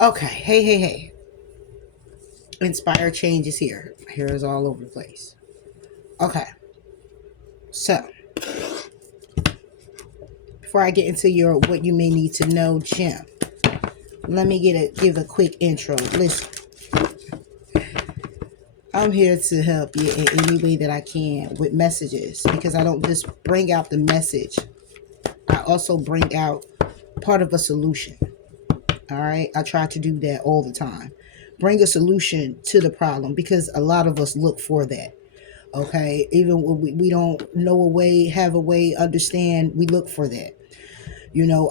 Okay, hey. Inspire change is here. Here is all over the place. Okay, so before I get into your what you may need to know, Jim, let me give a quick intro. Listen, I'm here to help you in any way that I can with messages because I don't just bring out the message. I also bring out part of a solution. All right, I try to do that all the time. Bring a solution to the problem because a lot of us look for that. Okay, even when we don't know a way, have a way, understand, we look for that.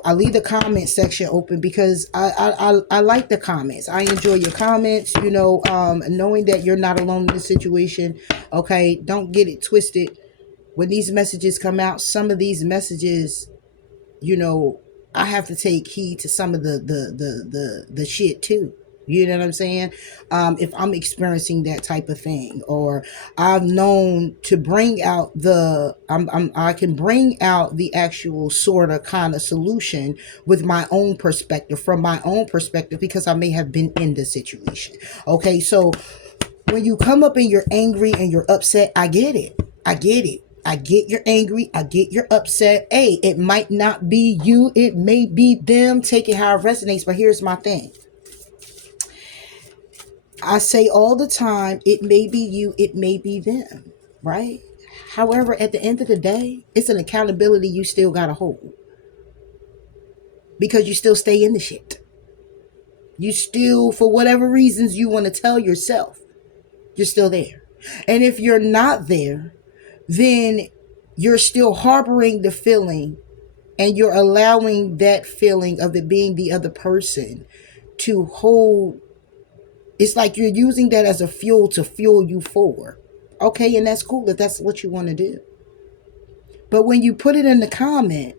I leave the comment section open because I like the comments. I enjoy your comments. Knowing that you're not alone in this situation. Okay, don't get it twisted. When these messages come out, some of these messages, I have to take heed to some of the shit too. You know what I'm saying? If I'm experiencing that type of thing, or I've known to bring out I can bring out the actual sort of kind of solution with my own perspective, from my own perspective, because I may have been in the situation. Okay, so when you come up and you're angry and you're upset, I get it. I get it. I get you're angry. I get you're upset. Hey, it might not be you. It may be them. Take it how it resonates. But here's my thing. I say all the time, it may be you. It may be them. Right? However, at the end of the day, it's an accountability you still got to hold. Because you still stay in the shit. You still, for whatever reasons you want to tell yourself, you're still there. And if you're not there, then you're still harboring the feeling, and you're allowing that feeling of it being the other person to hold. It's like you're using that as a fuel to fuel you forward. Okay, and that's cool if that's what you want to do. But when you put it in the comment,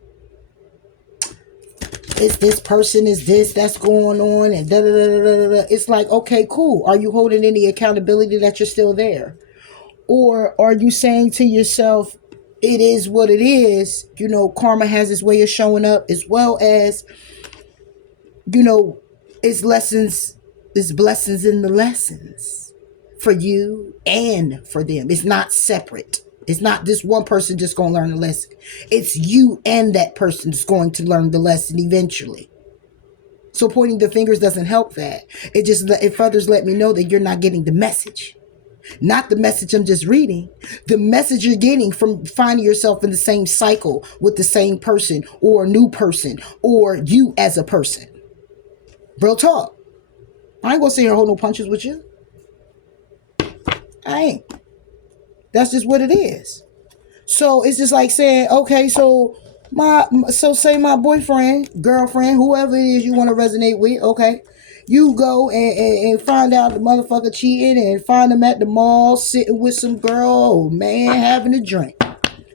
it's this person, is this, that's going on, and da da da da da da. It's like, okay, cool. Are you holding any accountability that you're still there? Or are you saying to yourself, it is what it is? Karma has its way of showing up, as well as, it's lessons, it's blessings in the lessons for you and for them. It's not separate. It's not this one person just going to learn the lesson. It's you and that person that's going to learn the lesson eventually. So pointing the fingers doesn't help that. It further let me know that you're not getting the message. Not the message I'm just reading. The message you're getting from finding yourself in the same cycle with the same person, or a new person, or you as a person. Real talk. I ain't gonna sit here and hold no punches with you. I ain't. That's just what it is. So it's just like saying, okay, so say my boyfriend, girlfriend, whoever it is you want to resonate with, okay, you go and find out the motherfucker cheating, and find them at the mall sitting with some girl, or man, having a drink.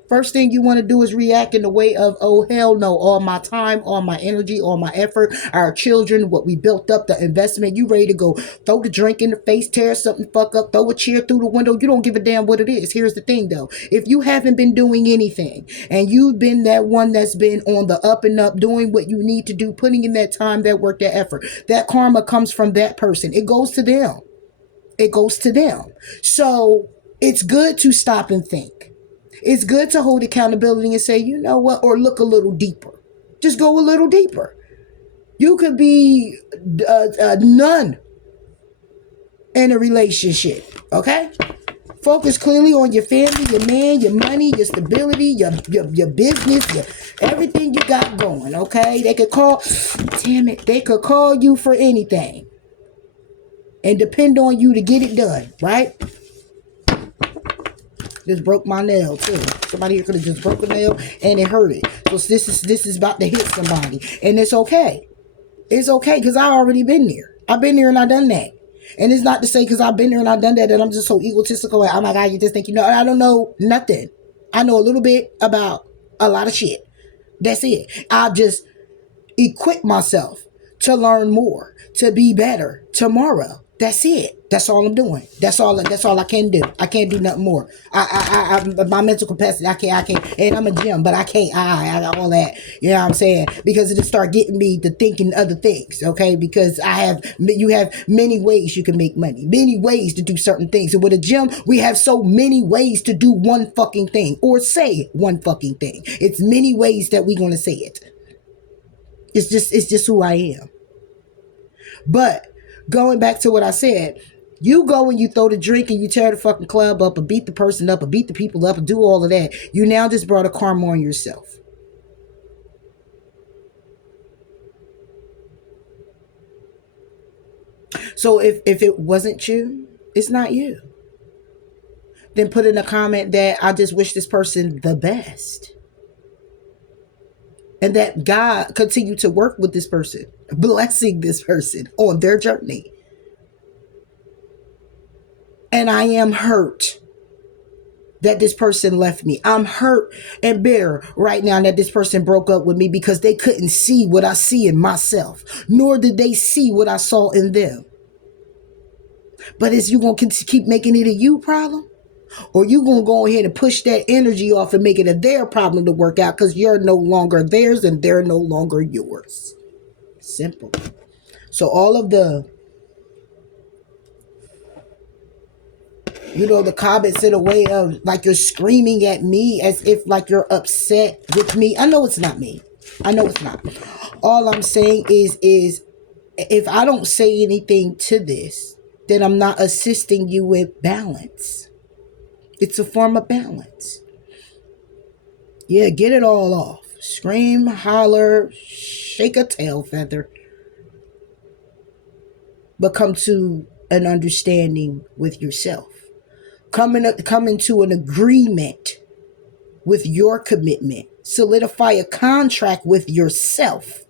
First thing you want to do is react in the way of, oh, hell no, all my time, all my energy, all my effort, our children, what we built up, the investment, you ready to go throw the drink in the face, tear something fuck up, throw a chair through the window. You don't give a damn what it is. Here's the thing though. If you haven't been doing anything, and you've been that one that's been on the up and up, doing what you need to do, putting in that time, that work, that effort, that karma comes from that person. It goes to them. It goes to them. So it's good to stop and think. It's good to hold accountability and say, you know what, or look a little deeper. Just go a little deeper. You could be none in a relationship, okay? Focus clearly on your family, your man, your money, your stability, your business, everything you got going, okay? They could call you for anything and depend on you to get it done, right? Just broke my nail too. Somebody here could have just broke a nail and it hurt it. So this is about to hit somebody, and it's okay. It's okay because I already been there. I've been there and I done that. And it's not to say because I've been there and I've done that I'm just so egotistical. Oh my God, you just think I don't know nothing. I know a little bit about a lot of shit. That's it. I just equip myself to learn more, to be better tomorrow. That's it. That's all I'm doing. That's all. That's all I can do. I can't do nothing more. My mental capacity. I can't. And I'm a gym, but I can't. I got all that. You know what I'm saying? Because it'll start getting me to thinking other things. Okay? Because you have many ways you can make money, many ways to do certain things. And with a gym, we have so many ways to do one fucking thing or say one fucking thing. It's many ways that we're gonna say it. It's just who I am. But going back to what I said, you go and you throw the drink and you tear the fucking club up and beat the person up and beat the people up and do all of that. You now just brought a karma on yourself. So if it wasn't you, it's not you. Then put in a comment that I just wish this person the best. And that God continue to work with this person, blessing this person on their journey. And I am hurt that this person left me. I'm hurt and bitter right now that this person broke up with me because they couldn't see what I see in myself, nor did they see what I saw in them. But is you going to keep making it a you problem? Or you going to go ahead and push that energy off and make it a their problem to work out because you're no longer theirs and they're no longer yours. Simple. So all of the the comments in a way of like you're screaming at me as if like you're upset with me. I know it's not me. I know it's not. All I'm saying is if I don't say anything to this, then I'm not assisting you with balance. It's a form of balance. Yeah, get it all off. Scream, holler, shake a tail feather. But come to an understanding with yourself. Come into an agreement with your commitment. Solidify a contract with yourself.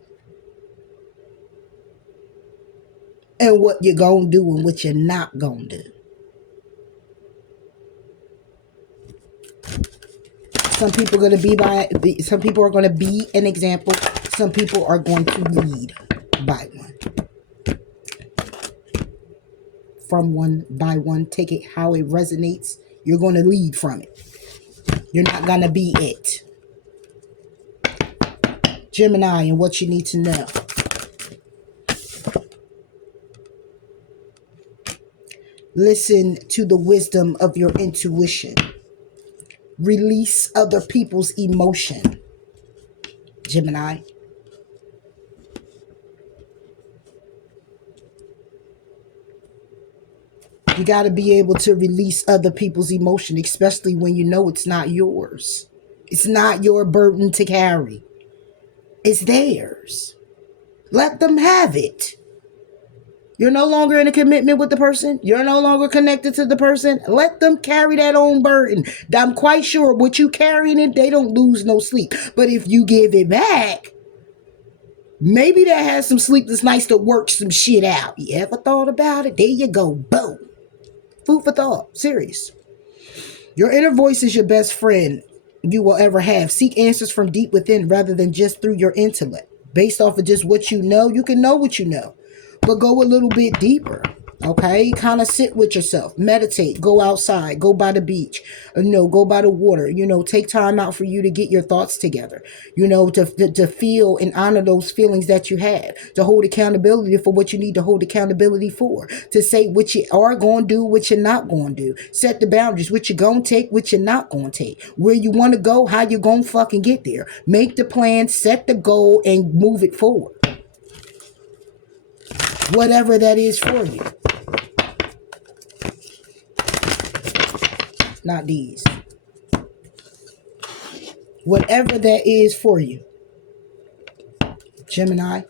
And what you're going to do and what you're not going to do. Some people are going to be an example. Some people are going to lead by one. From one by one. Take it how it resonates. You're going to lead from it. You're not going to be it. Gemini and what you need to know. Listen to the wisdom of your intuition. Release other people's emotion. Gemini. You got to be able to release other people's emotion, especially when you know it's not yours. It's not your burden to carry. It's theirs. Let them have it. You're no longer in a commitment with the person. You're no longer connected to the person. Let them carry that own burden. I'm quite sure what you carrying it, they don't lose no sleep. But if you give it back, maybe that has some sleepless nights to work some shit out. You ever thought about it? There you go. Boom. Food for thought. Serious. Your inner voice is your best friend you will ever have. Seek answers from deep within rather than just through your intellect. Based off of just what you can know what you know. But go a little bit deeper. Okay? Kind of sit with yourself. Meditate. Go outside. Go by the beach. Go by the water. Take time out for you to get your thoughts together. To feel and honor those feelings that you have. To hold accountability for what you need to hold accountability for. To say what you are going to do, what you're not going to do. Set the boundaries. What you're going to take, what you're not going to take. Where you want to go, how you're going to fucking get there. Make the plan, set the goal, and move it forward. Whatever that is for you. Not these. Whatever that is for you. Gemini.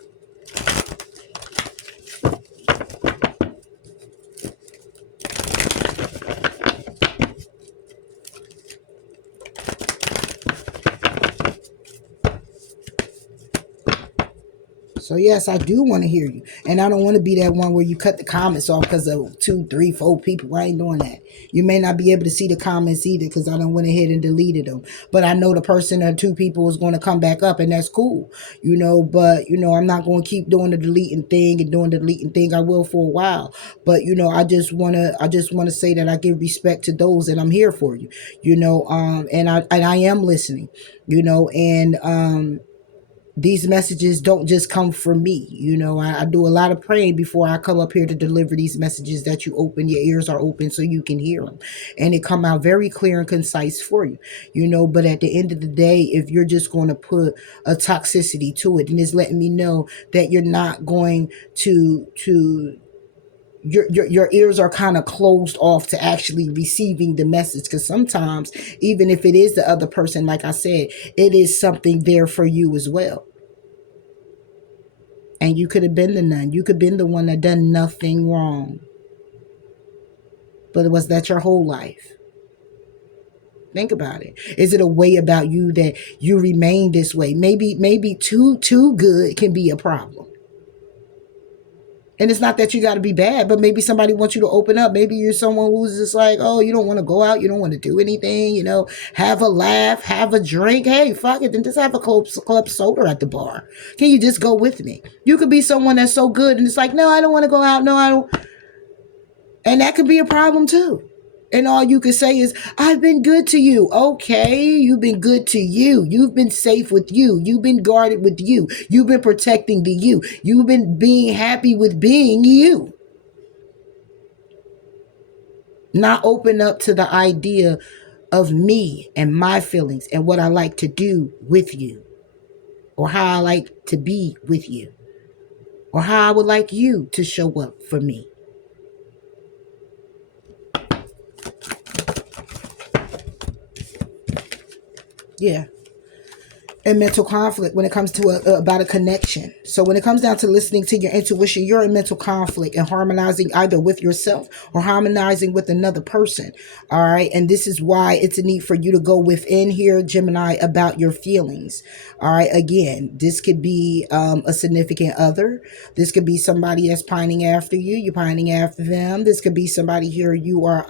So yes, I do want to hear you, and I don't want to be that one where you cut the comments off because of 2, 3, 4 people. I ain't doing that. You may not be able to see the comments either because I done went ahead and deleted them. But I know the person or 2 people is going to come back up, and that's cool, But I'm not going to keep doing the deleting thing and doing the deleting thing. I will for a while, but I just wanna say that I give respect to those, and I'm here for you, and I am listening, and these messages don't just come from me. I do a lot of praying before I come up here to deliver these messages that you open. Your ears are open so you can hear them. And it come out very clear and concise for you. But at the end of the day, if you're just going to put a toxicity to it, and it's letting me know that you're not going to your ears are kind of closed off to actually receiving the message, because sometimes even if it is the other person, like I said, it is something there for you as well. And you could have been the nun, you could have been the one that done nothing wrong, but was that your whole life? Think about it. Is it a way about you that you remain this way? Maybe too good can be a problem. And it's not that you got to be bad, but maybe somebody wants you to open up. Maybe you're someone who's just like, oh, you don't want to go out. You don't want to do anything, have a laugh, have a drink. Hey, fuck it. Then just have a club soda at the bar. Can you just go with me? You could be someone that's so good and it's like, no, I don't want to go out. No, I don't. And that could be a problem too. And all you can say is, I've been good to you. Okay, you've been good to you. You've been safe with you. You've been guarded with you. You've been protecting the you. You've been being happy with being you. Not open up to the idea of me and my feelings and what I like to do with you, or how I like to be with you, or how I would like you to show up for me. Yeah. And mental conflict when it comes to about a connection. So when it comes down to listening to your intuition, you're in mental conflict and harmonizing either with yourself or harmonizing with another person. All right. And this is why it's a need for you to go within here, Gemini, about your feelings. All right. Again, this could be a significant other. This could be somebody that's pining after you. You're pining after them. This could be somebody here you are.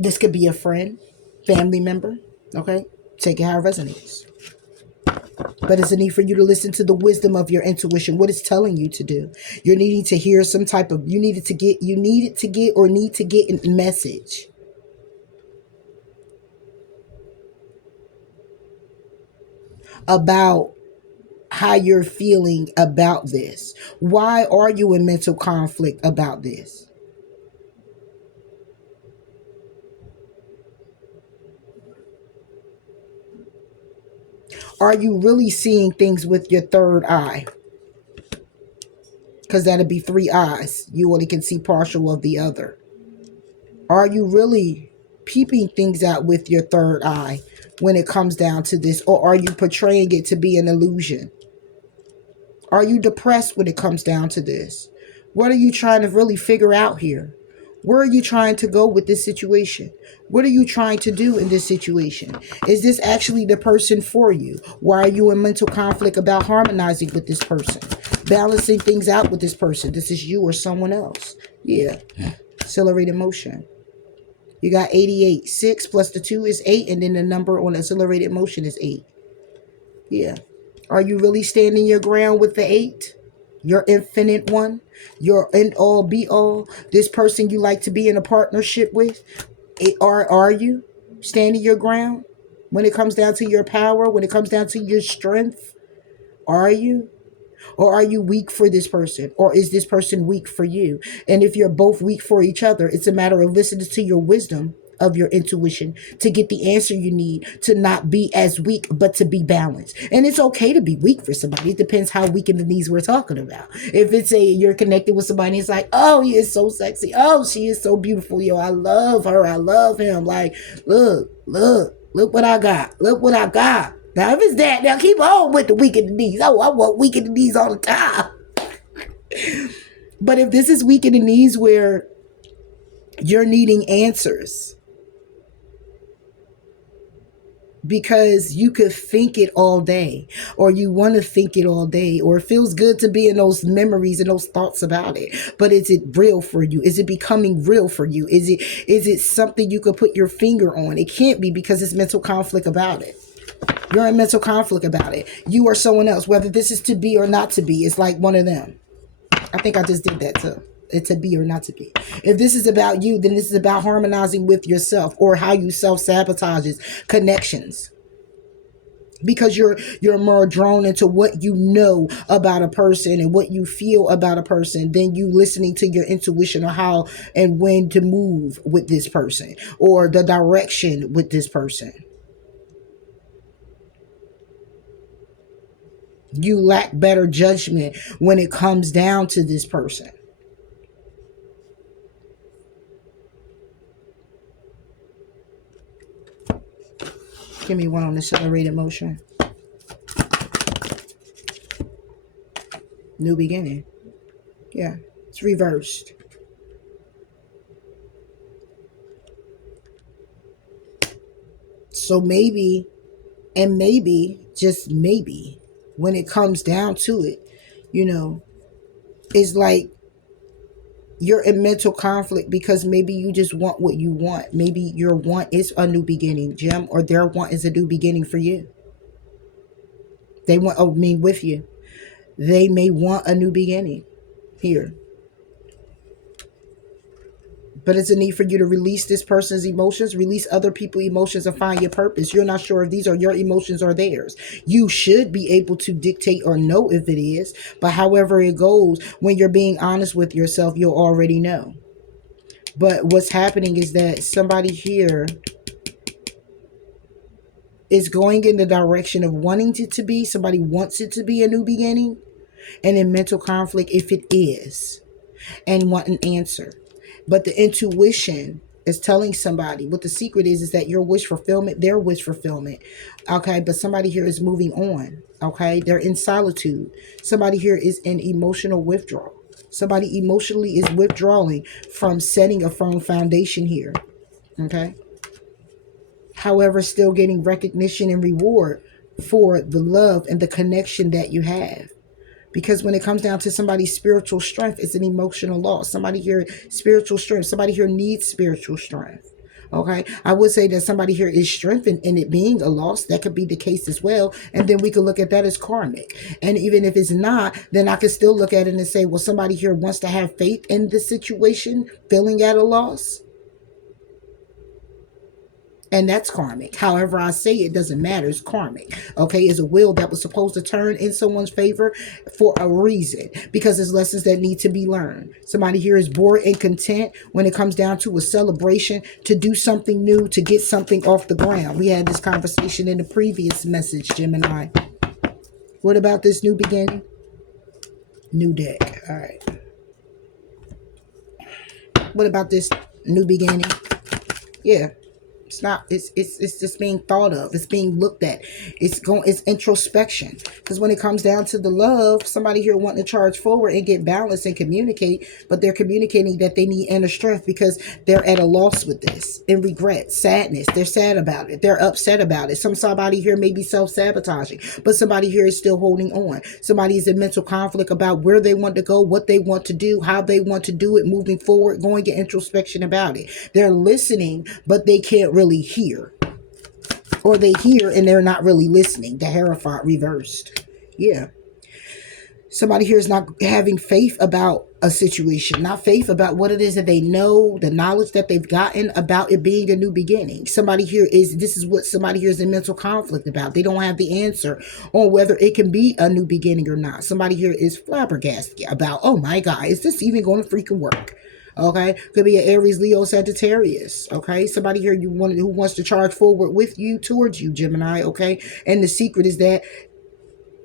This could be a friend, family member. Okay, take it how it resonates. But it's a need for you to listen to the wisdom of your intuition, what it's telling you to do. You're needing to hear some type of, you need to get a message. About how you're feeling about this. Why are you in mental conflict about this? Are you really seeing things with your third eye? Because that'd be 3 eyes. You only can see partial of the other. Are you really peeping things out with your third eye when it comes down to this? Or are you portraying it to be an illusion? Are you depressed when it comes down to this? What are you trying to really figure out here? Where are you trying to go with this situation? What are you trying to do in this situation? Is this actually the person for you? Why are you in mental conflict about harmonizing with this person? Balancing things out with this person? This is you or someone else. Yeah. Accelerated motion. You got 88. 6 plus the 2 is 8. And then the number on accelerated motion is 8. Yeah. Are you really standing your ground with the 8? Your infinite one? Your end all be all? This person you like to be in a partnership with? Are you standing your ground? When it comes down to your power, when it comes down to your strength, are you? Or are you weak for this person? Or is this person weak for you? And if you're both weak for each other, it's a matter of listening to your wisdom of your intuition to get the answer you need to not be as weak, but to be balanced. And it's okay to be weak for somebody. It depends how weak in the knees we're talking about. If it's you're connected with somebody, it's like, oh, he is so sexy. Oh, she is so beautiful. Yo, I love her. I love him. Like, look what I got. Look what I got. Now, if it's that, now keep on with the weak in the knees. Oh, I want weak in the knees all the time. But if this is weak in the knees where you're needing answers, because you could think it all day, or you want to think it all day, or it feels good to be in those memories and those thoughts about it. But is it real for you? Is it becoming real for you? Is it something you could put your finger on? It can't be, because it's mental conflict about it. You're in mental conflict about it. You or someone else, whether this is to be or not to be, it's like one of them. I think I just did that too. It's to be or not to be. If this is about you, then this is about harmonizing with yourself, or how you self-sabotages connections. Because you're more drawn into what you know about a person and what you feel about a person than you listening to your intuition, or how and when to move with this person, or the direction with this person. You lack better judgment when it comes down to this person. Give me one on accelerated motion. New beginning. Yeah, it's reversed. So maybe, and maybe, just maybe, when it comes down to it, you know, it's like you're in mental conflict because maybe you just want what you want. Maybe your want is a new beginning, Jim, or their want is a new beginning for you. They want, oh, me with you. They may want a new beginning here. But it's a need for you to release this person's emotions, release other people's emotions, and find your purpose. You're not sure if these are your emotions or theirs. You should be able to dictate or know if it is. But however it goes, when you're being honest with yourself, you'll already know. But what's happening is that somebody here is going in the direction of wanting it to be. Somebody wants it to be a new beginning. And in mental conflict, if it is, and want an answer. But the intuition is telling somebody what the secret is that your wish fulfillment, their wish fulfillment. Okay, but somebody here is moving on. Okay, they're in solitude. Somebody here is in emotional withdrawal. Somebody emotionally is withdrawing from setting a firm foundation here. Okay. However, still getting recognition and reward for the love and the connection that you have. Because when it comes down to somebody's spiritual strength, it's an emotional loss. Somebody here, spiritual strength. Somebody here needs spiritual strength. Okay. I would say that somebody here is strengthened in it being a loss. That could be the case as well. And then we could look at that as karmic. And even if it's not, then I could still look at it and say, well, somebody here wants to have faith in the situation, feeling at a loss. And that's karmic. However I say it doesn't matter. It's karmic. Okay, it's a wheel that was supposed to turn in someone's favor for a reason. Because there's lessons that need to be learned. Somebody here is bored and content when it comes down to a celebration, to do something new, to get something off the ground. We had this conversation in the previous message, Gemini. What about this new beginning? New deck. All right. What about this new beginning? Yeah. It's not, it's just being thought of. It's being looked at. It's introspection. Because when it comes down to the love, somebody here wanting to charge forward and get balanced and communicate, but they're communicating that they need inner strength because they're at a loss with this. And regret, sadness. They're sad about it. They're upset about it. Somebody here may be self-sabotaging, but somebody here is still holding on. Somebody is in mental conflict about where they want to go, what they want to do, how they want to do it, moving forward, going to introspection about it. They're listening, but they can't really hear, or they hear and they're not really listening. The Hierophant reversed. Yeah, somebody here is not having faith about a situation, not faith about what it is that they know, the knowledge that they've gotten about it being a new beginning. Somebody here is, this is what somebody here is in mental conflict about. They don't have the answer on whether it can be a new beginning or not. Somebody here is flabbergasted about, oh my God, is this even going to freaking work? Okay, could be an Aries, Leo, Sagittarius. Okay, somebody here who wants to charge forward with you, towards you, Gemini. Okay, and the secret is that,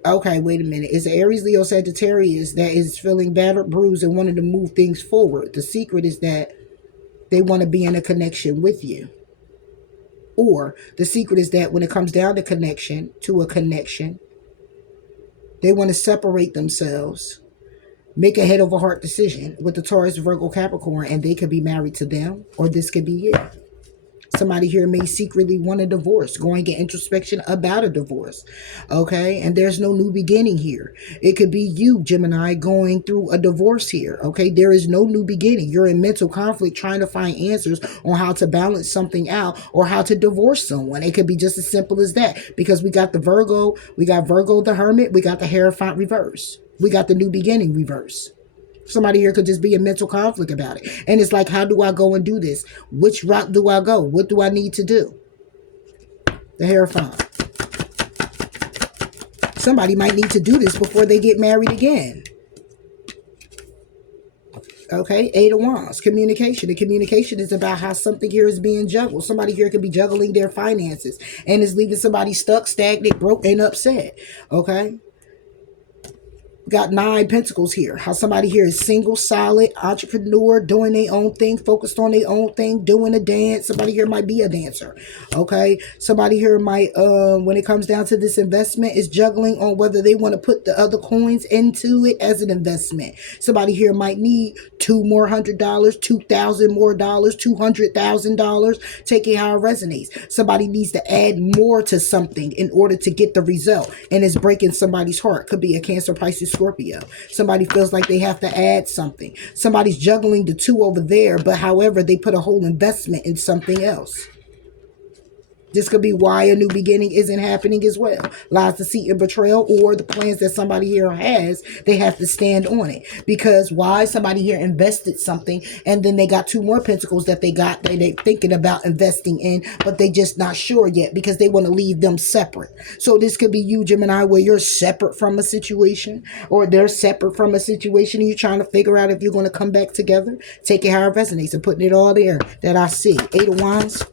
okay, wait a minute, it's an Aries, Leo, Sagittarius that is feeling battered, bruised, and wanting to move things forward. The secret is that they want to be in a connection with you. Or the secret is that when it comes down to a connection, they want to separate themselves. Make a head over heart decision with the Taurus, Virgo, Capricorn, and they could be married to them, or this could be it. Somebody here may secretly want a divorce, going in introspection about a divorce. Okay. And there's no new beginning here. It could be you, Gemini, going through a divorce here. Okay. There is no new beginning. You're in mental conflict trying to find answers on how to balance something out or how to divorce someone. It could be just as simple as that, because we got Virgo the Hermit, we got the Hierophant reverse, we got the new beginning reverse. Somebody here could just be in mental conflict about it. And it's like, how do I go and do this? Which route do I go? What do I need to do? The Hierophant. Somebody might need to do this before they get married again. Okay, Eight of Wands, communication. The communication is about how something here is being juggled. Somebody here could be juggling their finances and is leaving somebody stuck, stagnant, broke, and upset. Okay. Got 9 pentacles here. How somebody here is single, solid, entrepreneur, doing their own thing, focused on their own thing, doing a dance. Somebody here might be a dancer. Okay. Somebody here might, when it comes down to this investment, is juggling on whether they want to put the other coins into it as an investment. Somebody here might need $200 more, $2,000 more, $200,000. Take it how it resonates. Somebody needs to add more to something in order to get the result, and it's breaking somebody's heart. Could be a Cancer, Pisces, Scorpio. Somebody feels like they have to add something. Somebody's juggling the two over there, but however, they put a whole investment in something else. This could be why a new beginning isn't happening as well. Lies, deceit, and betrayal, or the plans that somebody here has, they have to stand on it. Because why? Somebody here invested something, and then they got 2 more pentacles that they're thinking about investing in, but they just not sure yet because they want to leave them separate. So this could be you, Gemini, where you're separate from a situation, or they're separate from a situation, and you're trying to figure out if you're going to come back together. Take it how it resonates and putting it all there that I see. 8 of Wands.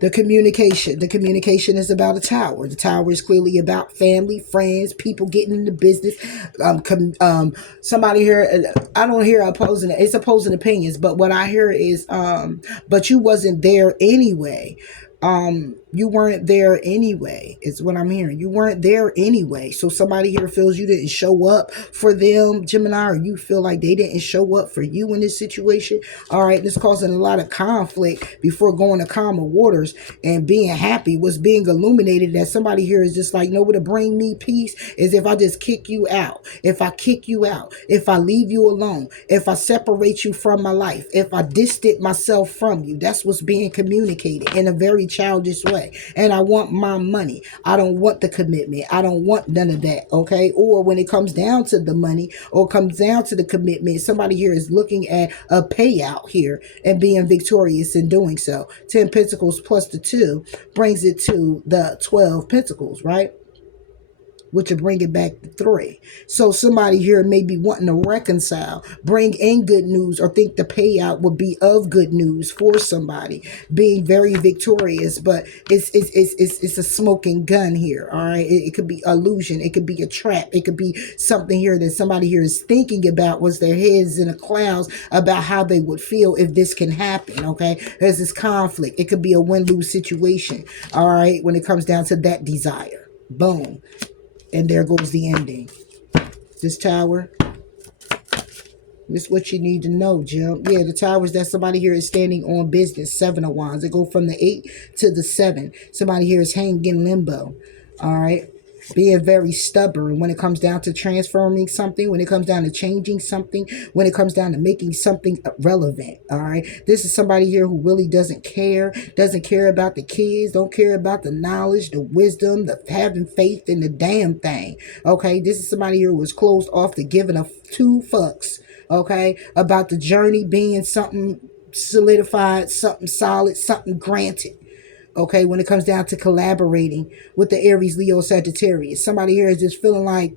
The communication. The communication is about a tower. The tower is clearly about family, friends, people getting into business. Somebody here, I don't hear opposing. It's opposing opinions, but what I hear is, but you wasn't there anyway. You weren't there anyway, is what I'm hearing. You weren't there anyway. So somebody here feels you didn't show up for them, Gemini, or you feel like they didn't show up for you in this situation. All right, this causing a lot of conflict before going to calmer waters and being happy. What's being illuminated that somebody here is just like, know what to bring me peace is if I just kick you out. If I kick you out, if I leave you alone, if I separate you from my life, if I distance myself from you, that's what's being communicated in a very childish way. And I want my money. I don't want the commitment. I don't want none of that. Okay. Or when it comes down to the money or comes down to the commitment, somebody here is looking at a payout here and being victorious in doing so. 10 Pentacles plus the 2 brings it to the 12 Pentacles, right? Which will bring it back to 3. So somebody here may be wanting to reconcile, bring in good news, or think the payout would be of good news for somebody, being very victorious. But it's a smoking gun here. All right, it could be illusion, it could be a trap, it could be something here that somebody here is thinking about, was their heads in the clouds about how they would feel if this can happen. Okay, there's this conflict. It could be a win-lose situation. All right, when it comes down to that desire, boom. And there goes the ending. This tower. This is what you need to know, Jim. Yeah, the towers that somebody here is standing on business. 7 of Wands. They go from the 8 to the 7. Somebody here is hanging in limbo. All right. Being very stubborn when it comes down to transforming something, when it comes down to changing something, when it comes down to making something relevant. All right. This is somebody here who really doesn't care about the kids, don't care about the knowledge, the wisdom, the having faith in the damn thing. Okay. This is somebody here who was closed off to giving a 2 fucks. Okay. About the journey being something solidified, something solid, something granted. Okay, when it comes down to collaborating with the Aries, Leo, Sagittarius. Somebody here is just feeling like,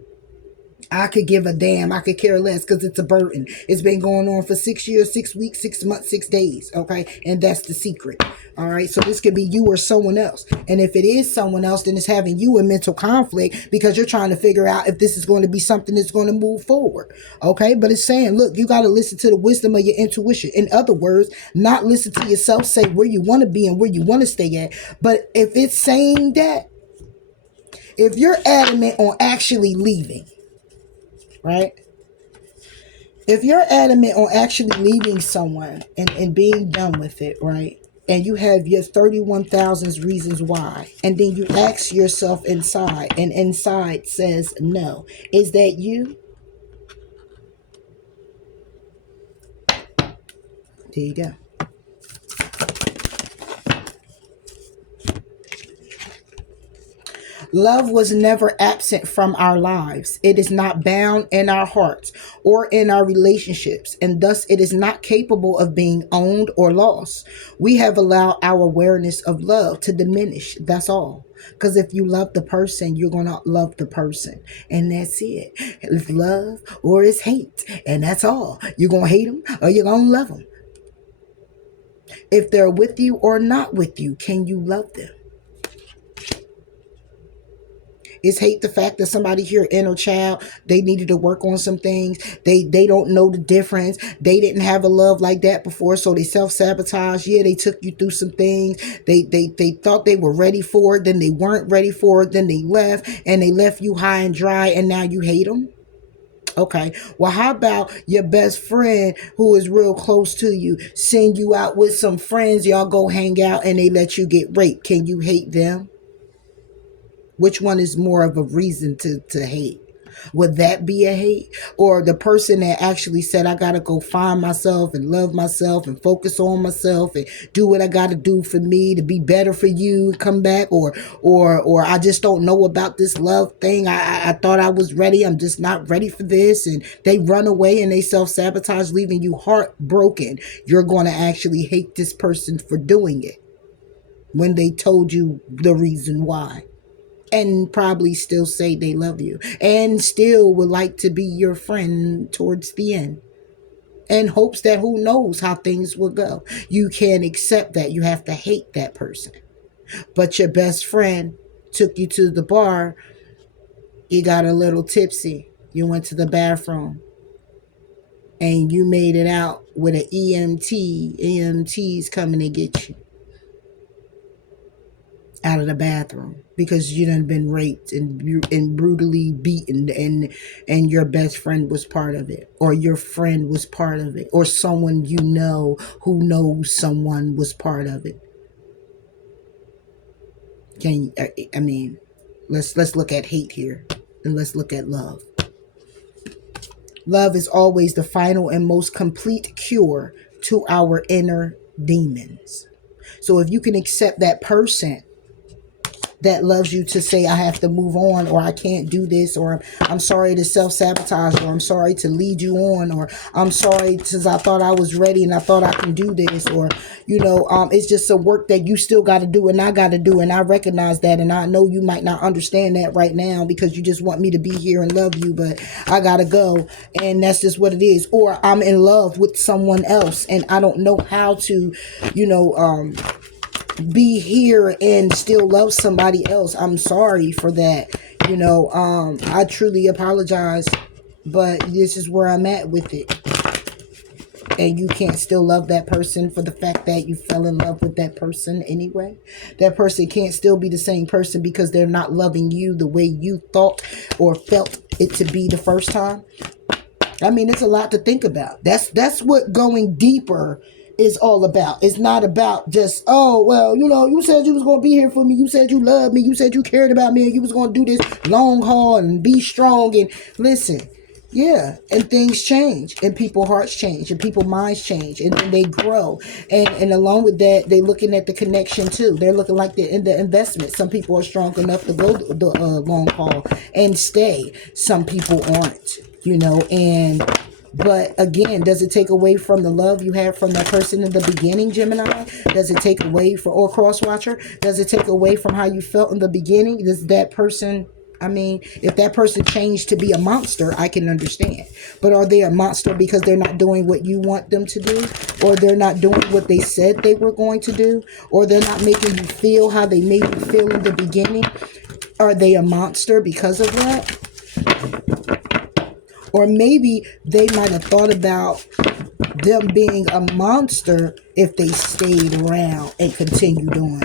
I could give a damn. I could care less because it's a burden. It's been going on for 6 years, 6 weeks, 6 months, 6 days. Okay. And that's the secret. All right. So this could be you or someone else. And if it is someone else, then it's having you in mental conflict because you're trying to figure out if this is going to be something that's going to move forward. Okay. But it's saying, look, you got to listen to the wisdom of your intuition. In other words, not listen to yourself say where you want to be and where you want to stay at. But if it's saying that, if you're adamant on actually leaving, right? If you're adamant on actually leaving someone and being done with it, right? and you have your 31,000 reasons why, and then you ask yourself inside, and inside says no. Is that you? There you go. Love was never absent from our lives. It is not bound in our hearts or in our relationships, and thus it is not capable of being owned or lost. We have allowed our awareness of love to diminish. That's all. Because if you love the person, you're going to love the person. And that's it. It's love or it's hate. And that's all. You're going to hate them or you're going to love them. If they're with you or not with you, can you love them? Is hate the fact that somebody here, inner child, they needed to work on some things. They don't know the difference. They didn't have a love like that before, so they self-sabotage. Yeah, they took you through some things. They thought they were ready for it, then they weren't ready for it, then they left, and they left you high and dry, and now you hate them? Okay, well, how about your best friend who is real close to you send you out with some friends, y'all go hang out, and they let you get raped? Can you hate them? Which one is more of a reason to hate? Would that be a hate? Or the person that actually said, I got to go find myself and love myself and focus on myself and do what I got to do for me to be better for you and come back? Or I just don't know about this love thing. I thought I was ready. I'm just not ready for this. And they run away and they self-sabotage, leaving you heartbroken. You're going to actually hate this person for doing it when they told you the reason why. And probably still say they love you and still would like to be your friend towards the end, in hopes that who knows how things will go. You can't accept that. You have to hate that person. But your best friend took you to the bar. You got a little tipsy. You went to the bathroom and you made it out with an EMT. EMT's coming to get you out of the bathroom because you done been raped and brutally beaten, and your best friend was part of it, or your friend was part of it, or someone you know who knows someone was part of it. Can I mean, let's look at hate here and let's look at love. Love is always the final and most complete cure to our inner demons. So if you can accept that person that loves you to say, I have to move on, or I can't do this, or I'm sorry to self-sabotage, or I'm sorry to lead you on, or I'm sorry since I thought I was ready and I thought I can do this, or, it's just some work that you still got to do and I got to do, and I recognize that, and I know you might not understand that right now because you just want me to be here and love you, but I got to go, and that's just what it is. Or I'm in love with someone else and I don't know how to, be here and still love somebody else. I'm sorry for that. I truly apologize, but this is where I'm at with it. And you can't still love that person for the fact that you fell in love with that person anyway. That person can't still be the same person because they're not loving you the way you thought or felt it to be the first time. I mean, it's a lot to think about. That's what going deeper is all about. It's not about just, oh, well, you said you was going to be here for me. You said you loved me. You said you cared about me and you was going to do this long haul and be strong and listen. Yeah, and things change and people's hearts change and people's minds change and they grow. And along with that, they're looking at the connection too. They're looking like they're in the investment. Some people are strong enough to go the long haul and stay. Some people aren't, but again, does it take away from the love you had from that person in the beginning, Gemini? Does it take away or Crosswatcher? Does it take away from how you felt in the beginning? Does that person, if that person changed to be a monster, I can understand. But are they a monster because they're not doing what you want them to do? Or they're not doing what they said they were going to do? Or they're not making you feel how they made you feel in the beginning? Are they a monster because of that? Or maybe they might have thought about them being a monster if they stayed around and continued on.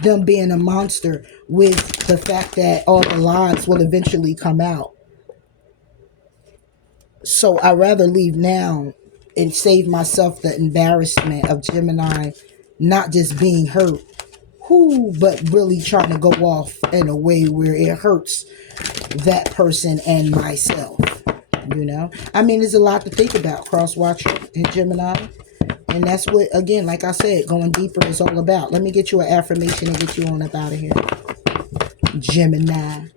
Them being a monster with the fact that all the lies will eventually come out. So I'd rather leave now and save myself the embarrassment of Gemini not just being hurt, but really trying to go off in a way where it hurts that person and myself. You know, I mean, there's a lot to think about, cross watcher and Gemini. And that's what, again, like I said, going deeper is all about. Let me get you an affirmation and get you on up out of here. Gemini.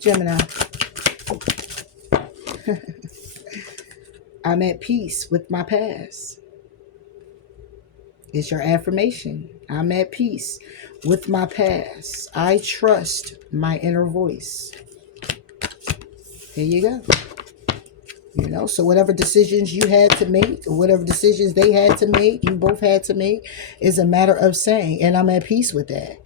Gemini. I'm at peace with my past. It's your affirmation. I'm at peace with my past. I trust my inner voice. There you go. You know, so whatever decisions you had to make, or whatever decisions they had to make, you both had to make, is a matter of saying, and I'm at peace with that.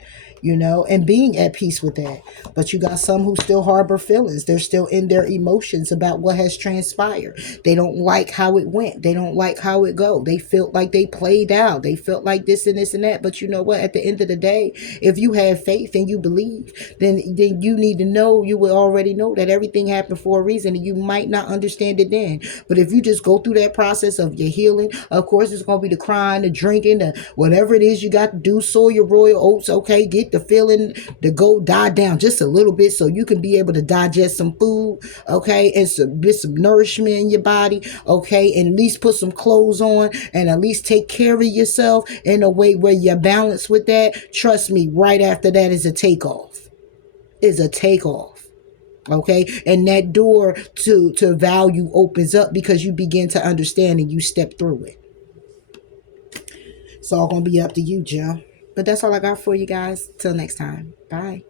You know, and being at peace with that. But you got some who still harbor feelings. They're still in their emotions about what has transpired. They don't like how it went. They don't like how it go. They felt like they played out. They felt like this and this and that. But you know what? At the end of the day, if you have faith and you believe, then you need to know, you will already know that everything happened for a reason, and you might not understand it then. But if you just go through that process of your healing, of course, it's going to be the crying, the drinking, the whatever it is you got to do, sow your royal oats, okay? Get the feeling to go die down just a little bit so you can be able to digest some food, okay, and get some nourishment in your body, okay, and at least put some clothes on and at least take care of yourself in a way where you're balanced with that. Trust me, right after that is a takeoff. Is a takeoff. Okay, and that door to value opens up because you begin to understand and you step through it. It's all gonna be up to you, Jill. But that's all I got for you guys. Till next time. Bye.